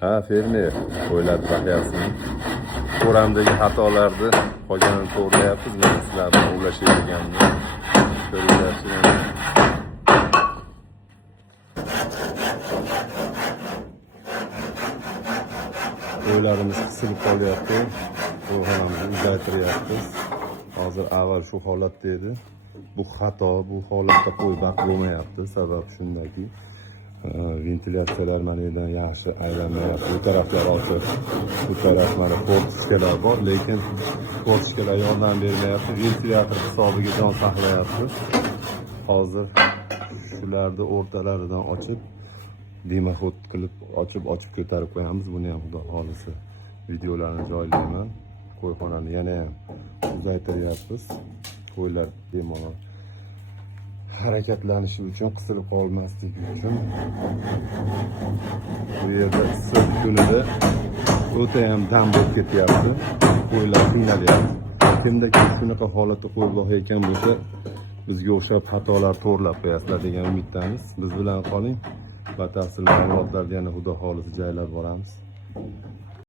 Ha, fermer qo'ylarni bahayasini. Qo'ramdagi xatolarni qolganini to'g'rilayapmiz. Mana sizlar bilan ulashayotganini ko'ryapsizlar. Qo'ylarimiz qisilib qolyapti. Qo'yxonamizni uzaytiryapmiz. Hozir avval shu holatda edi. Bu xato, bu holatda qo'y boqilmayapti. Sabab shundaki, ventilyatsiyalar mana yerdan yaxshi aylanmayapti. Bu taraflar ochiq. Bu taraf mana portishkalar bor, lekin portishkalar yordam bermayapti. Ventilyator hisobiga jon saqlayapti. Hozir shularni o'rtalaridan ochib, dimoxod qilib ochib ko'tarib qo'yamiz. Buni ham xudo xolisi videolarni joylayman. Qo'yxonani yana ham uzaytiryapmiz. Qo'ylar bemalol harakatlanishi uchun, qisilib qolmasligi uchun. Bu yerda issiq kunida o'ta ham dam bo'lib ketyapti. Qo'ylar qiynalyapti. Kimda shunaqa holatda qo'y boqayotgan bo'lsa, bizga o'xshab xatolar to'g'rilab qo'yasizlar degan umiddamiz. Biz bilan qoling. Batafsil ma'lumotlarni yana xudo xolisi joylab boramiz.